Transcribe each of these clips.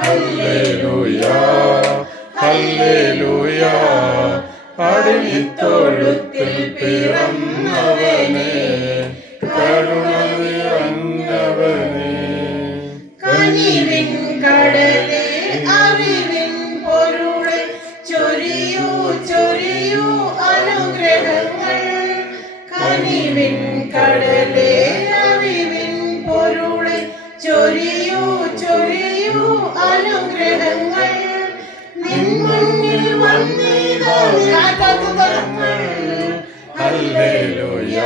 Hallelujah hallelujah. അടിമത്തൊഴുത്തിൽ പിറന്നവനെ, കരുണ നിറഞ്ഞവനെ, കനിവിൻ കടലേ അറിവിൻ പൊരുളെ ചൊരിയൂ ചൊരിയൂ അനുഗ്രഹങ്ങൾ. കനിവിൻ കടലേ അറിവിൻ പൊരുളെ ചൊരിയൂ ചൊരിയൂ അനുഗ്രഹങ്ങൾ. നിൻ മുന്നിൽ വന്നിതാ ഞങ്ങൾ. Hallelujah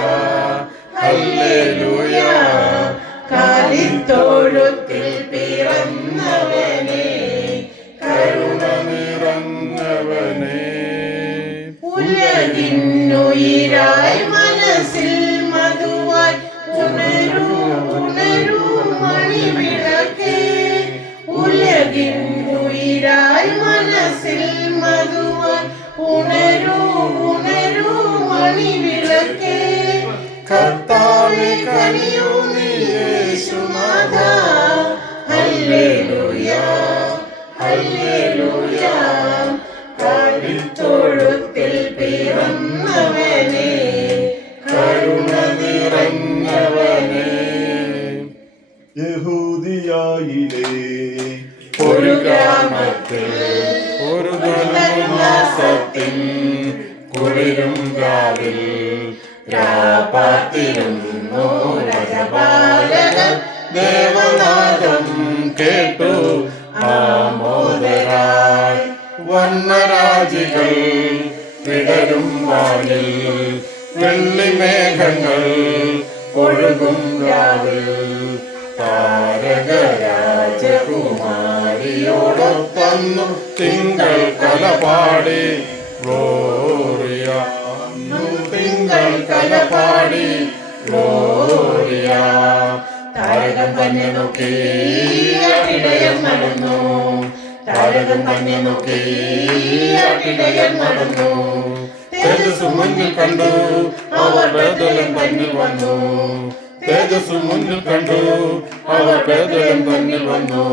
hallelujah. കാലിത്തൊഴുത്തിൽ പിറന്നവനെ, കരുണ നിറഞ്ഞവനെ, ഉലകിന്നുയിരായി മനസ്സിൽ മധുവായി ഉണരൂ ഉണരൂ മണിവിളക്കേ. ഉലകിന്നുയിരായി മനസ്സിൽ മധുവായി ഉണരൂ ഉണരൂ മണിവിളക്കേ. കർത്താവേ കനിയൂ നീ യേശുനാഥ. Hallelujah hallelujah. കാലിത്തൊഴുത്തിൽ പിറന്നവനെ, കരുണ നിറഞ്ഞവനെ. യഹൂദിയായിലെ ഒരു ഗ്രാമത്തിൽ ഒരു ധനുമാസത്തിൽ കുളിരും രാവിൽ രാപാത്തിരുന്നു രജപാലകൻ. ദേവനാദം കേട്ടു ആമോദരായി വർണ്ണരാജികൾ വിടരും വാനിൽ. വെള്ളിമേഘങ്ങൾ ഒഴുകും രാവിൽ. താരകരാജകുമാരിയോടൊപ്പന്നു തിങ്കൾ കലപാടി ഗ്ലോറിയ. തിങ്കൾ കലപാടി ഗ്ലോറിയ. താരകം തന്നെ നോക്കി അക്കിടയൻ നടന്നു. താരകം തന്നെ നോക്കി അക്കിടയൻ നടന്നു. തേജസ് മുന്നിൽ കണ്ടു അവർ ബേഥലേം തന്നിൽ വന്നു. തേജസ് മുന്നിൽ കണ്ടു അവർ ബേഥലേം തന്നിൽ വന്നു.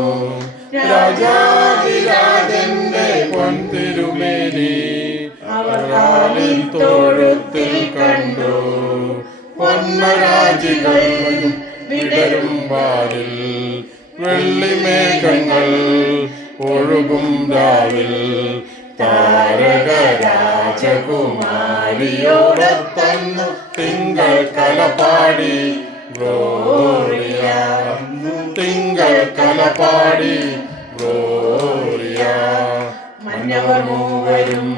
രാജാതിരാജന്റെ പൊൻതിരുമേനി അവർ കാലിത്തൊഴുത്തിൽ കണ്ടു. വർണ്ണരാജികൾ വിടരും വാനിൽ. വെള്ളിമേഘങ്ങൾ ഒഴുകും രാവിൽ. താരകരാജകുമാരിയോടൊപ്പന്നു തിങ്കൾ കലപാടി ഗ്ലോറിയ. തിങ്കൾ കലപാടി ഗ്ലോറിയ. മന്നവർ മൂവരും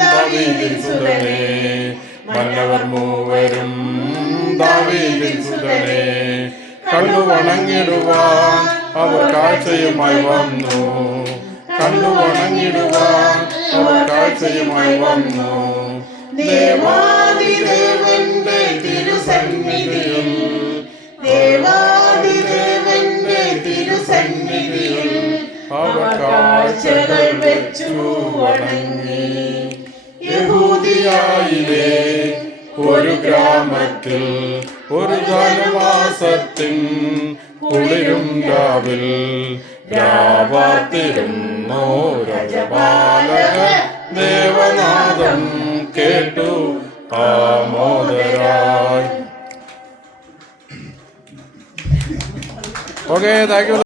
ദാവീദിൻ സുതനേ, മന്നവർ മൂവരും ദാവീദിൻ സുതനേ. കണ്ടു വണങ്ങിടുവാൻ അവർ കാഴ്ചയുമായി വന്നു. കണ്ടു വണങ്ങിടുവാൻ അവർ കാഴ്ചയുമായി വന്നു. ദേവാദിദേവന്റെ തിരുസന്നിധിയിൽ, ദേവാദിദേവന്റെ തിരുസന്നിധിയിൽ അവർ കാഴ്ചകൾ വെച്ചു വണങ്ങി. യഹൂദിയായിലെ ഒരു ഗ്രാമത്തിൽ ഒരു ധനുമാസത്തിൻ കുളിരും രാവിൽ രാപാത്തിരുന്നു രജപാലകൻ. ദേവനാദം കേട്ടു ആമോദരായി. Okay, thank you.